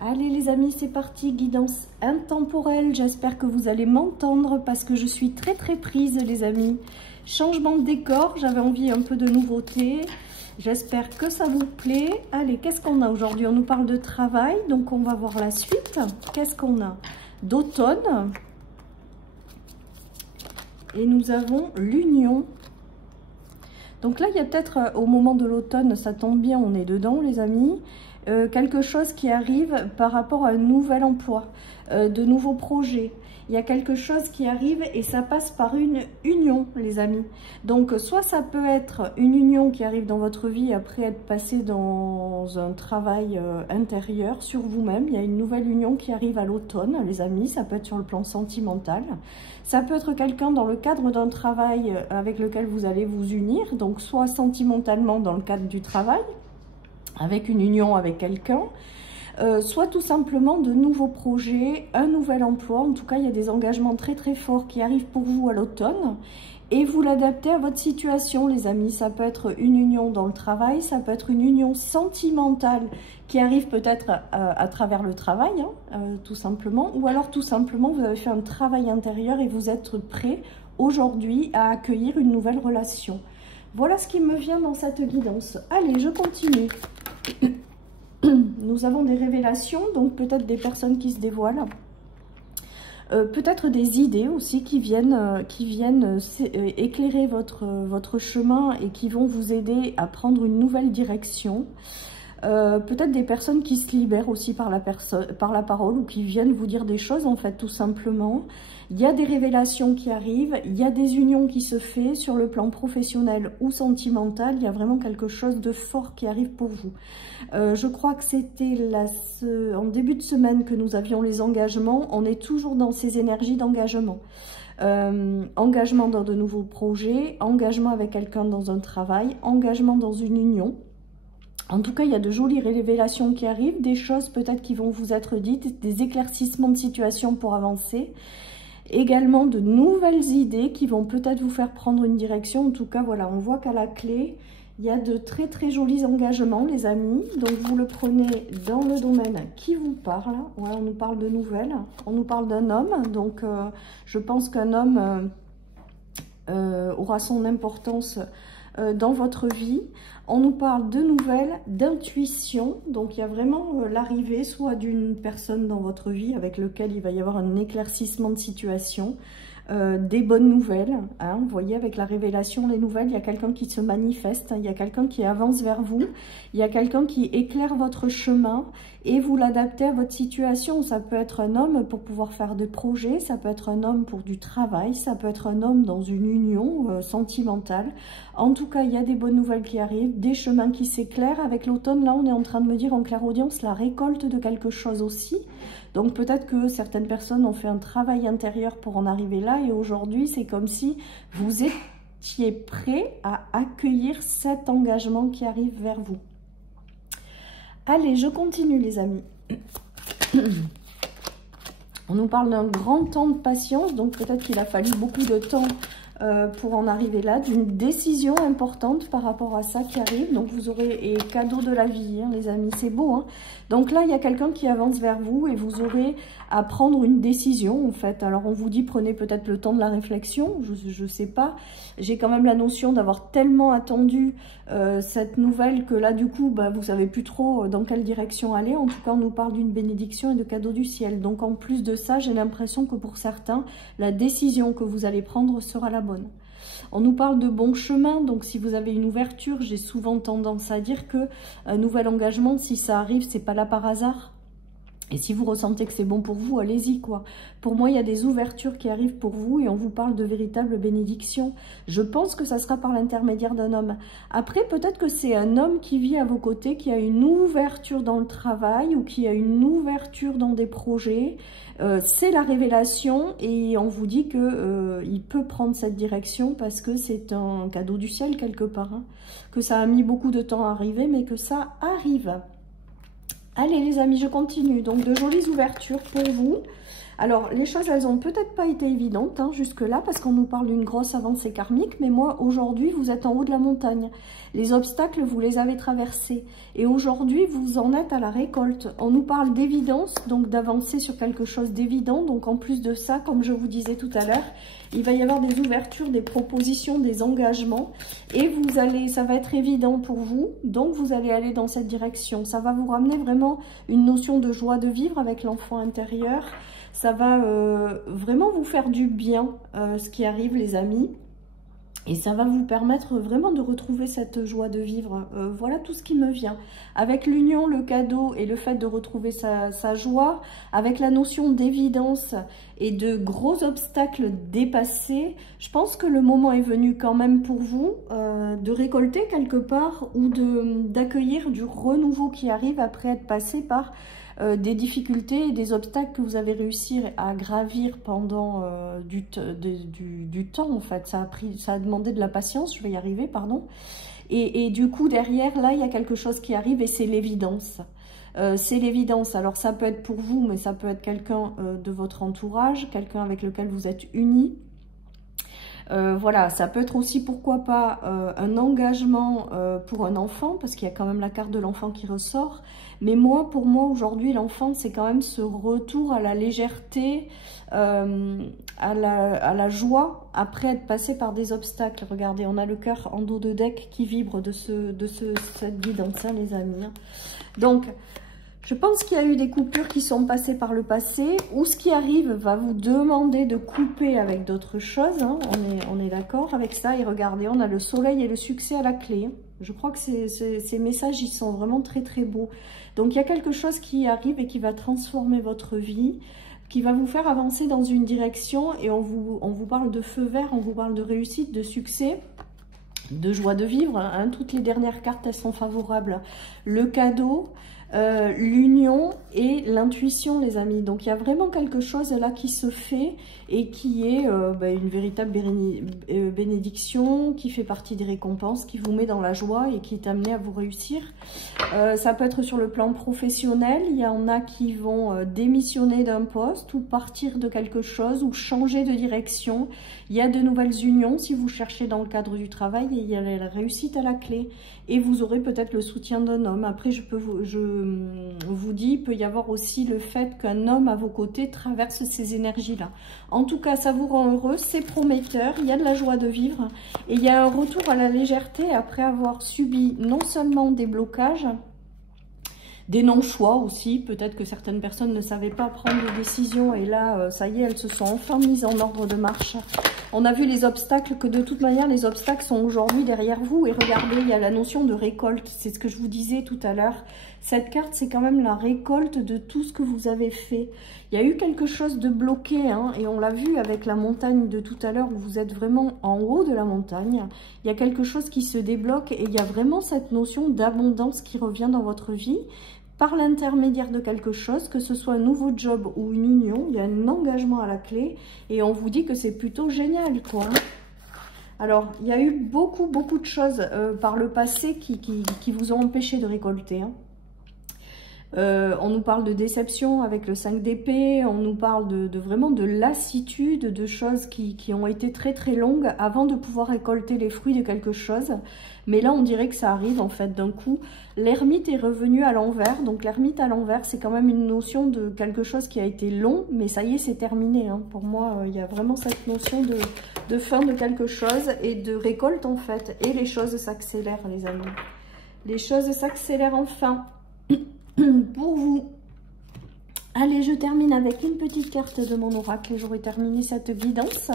Allez les amis, c'est parti, guidance intemporelle. J'espère que vous allez m'entendre parce que je suis très prise les amis. Changement de décor, j'avais envie un peu de nouveauté. J'espère que ça vous plaît. Allez, qu'est-ce qu'on a aujourd'hui? On nous parle de travail, donc on va voir la suite. Qu'est-ce qu'on a? D'automne. Et nous avons l'union. Donc là, il y a peut-être au moment de l'automne, ça tombe bien, on est dedans les amis. Quelque chose qui arrive par rapport à un nouvel emploi, de nouveaux projets. Il y a quelque chose qui arrive et ça passe par une union, les amis. Donc, soit ça peut être une union qui arrive dans votre vie après être passé dans un travail intérieur sur vous-même. Il y a une nouvelle union qui arrive à l'automne, les amis. Ça peut être sur le plan sentimental. Ça peut être quelqu'un dans le cadre d'un travail avec lequel vous allez vous unir. Donc, soit sentimentalement dans le cadre du travail, avec une union avec quelqu'un, soit tout simplement de nouveaux projets, un nouvel emploi. En tout cas, il y a des engagements très forts qui arrivent pour vous à l'automne et vous l'adaptez à votre situation, les amis. Ça peut être une union dans le travail, ça peut être une union sentimentale qui arrive peut-être à travers le travail, tout simplement, ou alors tout simplement vous avez fait un travail intérieur et vous êtes prêt aujourd'hui à accueillir une nouvelle relation. Voilà ce qui me vient dans cette guidance. Allez, je continue. Nous avons des révélations, donc peut-être des personnes qui se dévoilent. Peut-être des idées aussi qui viennent éclairer votre chemin et qui vont vous aider à prendre une nouvelle direction. Peut-être des personnes qui se libèrent aussi par la parole ou qui viennent vous dire des choses en fait tout simplement. Il y a des révélations qui arrivent, il y a des unions qui se font sur le plan professionnel ou sentimental. Il y a vraiment quelque chose de fort qui arrive pour vous. Je crois que c'était en début de semaine que nous avions les engagements. On est toujours dans ces énergies d'engagement. Engagement dans de nouveaux projets, engagement avec quelqu'un dans un travail, engagement dans une union. En tout cas, il y a de jolies révélations qui arrivent, des choses peut-être qui vont vous être dites, des éclaircissements de situation pour avancer. Également de nouvelles idées qui vont peut-être vous faire prendre une direction. En tout cas, voilà, on voit qu'à la clé, il y a de très jolis engagements, les amis. Donc, vous le prenez dans le domaine qui vous parle. Ouais, on nous parle de nouvelles, on nous parle d'un homme. Donc, je pense qu'un homme aura son importance dans votre vie. On nous parle de nouvelles, d'intuition. Donc, il y a vraiment l'arrivée soit d'une personne dans votre vie avec lequel il va y avoir un éclaircissement de situation, des bonnes nouvelles. Vous voyez, avec la révélation, les nouvelles, il y a quelqu'un qui se manifeste, il y a quelqu'un qui avance vers vous, il y a quelqu'un qui éclaire votre chemin et vous l'adaptez à votre situation. Ça peut être un homme pour pouvoir faire des projets, ça peut être un homme pour du travail, ça peut être un homme dans une union sentimentale. En tout cas, il y a des bonnes nouvelles qui arrivent, des chemins qui s'éclairent. Avec l'automne, là, on est en train de me dire en clairaudience la récolte de quelque chose aussi. Donc peut-être que certaines personnes ont fait un travail intérieur pour en arriver là et aujourd'hui, c'est comme si vous étiez prêt à accueillir cet engagement qui arrive vers vous. Allez, je continue les amis. On nous parle d'un grand temps de patience, donc peut-être qu'il a fallu beaucoup de temps pour en arriver là, d'une décision importante par rapport à ça qui arrive. Donc vous aurez, et cadeau de la vie, les amis, c'est beau. Donc là, il y a quelqu'un qui avance vers vous et vous aurez à prendre une décision en fait. Alors on vous dit, prenez peut-être le temps de la réflexion, je sais pas. J'ai quand même la notion d'avoir tellement attendu cette nouvelle que là, du coup, vous savez plus trop dans quelle direction aller. En tout cas, on nous parle d'une bénédiction et de cadeau du ciel. Donc en plus de ça, j'ai l'impression que pour certains, la décision que vous allez prendre sera la bonne. On nous parle de bon chemin, donc si vous avez une ouverture, j'ai souvent tendance à dire que un nouvel engagement, si ça arrive, c'est pas là par hasard. Et si vous ressentez que c'est bon pour vous, allez-y quoi. Pour moi, il y a des ouvertures qui arrivent pour vous et on vous parle de véritables bénédictions. Je pense que ça sera par l'intermédiaire d'un homme. Après, peut-être que c'est un homme qui vit à vos côtés, qui a une ouverture dans le travail ou qui a une ouverture dans des projets. C'est la révélation et on vous dit que il peut prendre cette direction parce que c'est un cadeau du ciel quelque part. Que ça a mis beaucoup de temps à arriver, mais que ça arrive. Allez les amis, je continue. Donc de jolies ouvertures pour vous. Alors, les choses, elles ont peut-être pas été évidentes hein, jusque-là, parce qu'on nous parle d'une grosse avancée karmique, mais moi, aujourd'hui, vous êtes en haut de la montagne. Les obstacles, vous les avez traversés. Et aujourd'hui, vous en êtes à la récolte. On nous parle d'évidence, donc d'avancer sur quelque chose d'évident. Donc, en plus de ça, comme je vous disais tout à l'heure, il va y avoir des ouvertures, des propositions, des engagements. Et ça va être évident pour vous. Donc, vous allez aller dans cette direction. Ça va vous ramener vraiment une notion de joie de vivre avec l'enfant intérieur. Ça va vraiment vous faire du bien, ce qui arrive les amis. Et ça va vous permettre vraiment de retrouver cette joie de vivre. Voilà tout ce qui me vient. Avec l'union, le cadeau et le fait de retrouver sa joie, avec la notion d'évidence et de gros obstacles dépassés, je pense que le moment est venu quand même pour vous de récolter quelque part ou d'accueillir du renouveau qui arrive après être passé par des difficultés et des obstacles que vous avez réussi à gravir pendant du temps en fait. Ça a demandé de la patience, je vais y arriver, pardon. Et du coup, derrière, là, il y a quelque chose qui arrive et c'est l'évidence. C'est l'évidence. Alors, ça peut être pour vous, mais ça peut être quelqu'un de votre entourage, quelqu'un avec lequel vous êtes unis. Voilà, ça peut être aussi, pourquoi pas, un engagement pour un enfant, parce qu'il y a quand même la carte de l'enfant qui ressort. Mais moi, pour moi, aujourd'hui, l'enfant, c'est quand même ce retour à la légèreté, à la joie, après être passé par des obstacles. Regardez, on a le cœur en dos de deck qui vibre de cette guidance, hein, les amis. Donc, je pense qu'il y a eu des coupures qui sont passées par le passé, ou ce qui arrive va vous demander de couper avec d'autres choses, hein. On est d'accord avec ça. Et regardez, on a le soleil et le succès à la clé. Je crois que ces messages, ils sont vraiment très très beaux. Donc il y a quelque chose qui arrive et qui va transformer votre vie, qui va vous faire avancer dans une direction. Et on vous parle de feu vert, on vous parle de réussite, de succès, de joie de vivre, hein. Toutes les dernières cartes, elles sont favorables. Le cadeau, l'union et l'intuition, les amis. Donc il y a vraiment quelque chose là qui se fait et qui est une véritable bénédiction, qui fait partie des récompenses, qui vous met dans la joie et qui est amené à vous réussir. Ça peut être sur le plan professionnel. Il y en a qui vont démissionner d'un poste ou partir de quelque chose ou changer de direction. Il y a de nouvelles unions si vous cherchez dans le cadre du travail, et il y a la réussite à la clé. Et vous aurez peut-être le soutien d'un homme. Après, je vous dis, il peut y avoir aussi le fait qu'un homme à vos côtés traverse ces énergies-là. En tout cas, ça vous rend heureux, c'est prometteur, il y a de la joie de vivre. Et il y a un retour à la légèreté après avoir subi non seulement des blocages, des non-choix aussi. Peut-être que certaines personnes ne savaient pas prendre des décisions et là, ça y est, elles se sont enfin mises en ordre de marche. On a vu les obstacles, que de toute manière, les obstacles sont aujourd'hui derrière vous. Et regardez, il y a la notion de récolte. C'est ce que je vous disais tout à l'heure. Cette carte, c'est quand même la récolte de tout ce que vous avez fait. Il y a eu quelque chose de bloqué, hein, et on l'a vu avec la montagne de tout à l'heure, où vous êtes vraiment en haut de la montagne. Il y a quelque chose qui se débloque et il y a vraiment cette notion d'abondance qui revient dans votre vie. Par l'intermédiaire de quelque chose, que ce soit un nouveau job ou une union, il y a un engagement à la clé et on vous dit que c'est plutôt génial, quoi. Alors, il y a eu beaucoup de choses par le passé qui vous ont empêché de récolter, hein. On nous parle de déception avec le 5 d'épée, on nous parle vraiment de lassitude, de choses qui ont été très longues avant de pouvoir récolter les fruits de quelque chose. Mais là, on dirait que ça arrive en fait d'un coup. L'ermite est revenu à l'envers. Donc l'ermite à l'envers, c'est quand même une notion de quelque chose qui a été long, mais ça y est, c'est terminé, hein. Pour moi, il y a vraiment cette notion de fin de quelque chose et de récolte en fait. Et les choses s'accélèrent, les amis. Les choses s'accélèrent enfin. Pour vous. Allez, je termine avec une petite carte de mon oracle et j'aurai terminé cette guidance.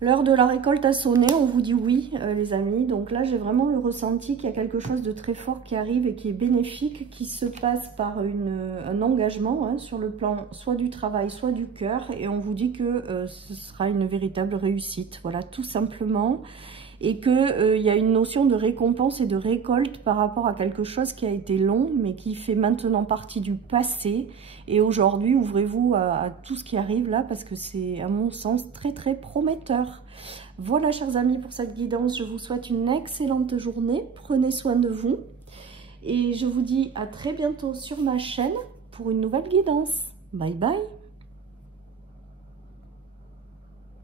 L'heure de la récolte a sonné, on vous dit oui, les amis. Donc là, j'ai vraiment le ressenti qu'il y a quelque chose de très fort qui arrive et qui est bénéfique, qui se passe par un engagement, hein, sur le plan soit du travail, soit du cœur. Et on vous dit que ce sera une véritable réussite, voilà, tout simplement. Et qu'il y a une notion de récompense et de récolte par rapport à quelque chose qui a été long, mais qui fait maintenant partie du passé. Et aujourd'hui, ouvrez-vous à tout ce qui arrive là, parce que c'est, à mon sens, très prometteur. Voilà, chers amis, pour cette guidance. Je vous souhaite une excellente journée. Prenez soin de vous. Et je vous dis à très bientôt sur ma chaîne pour une nouvelle guidance. Bye bye.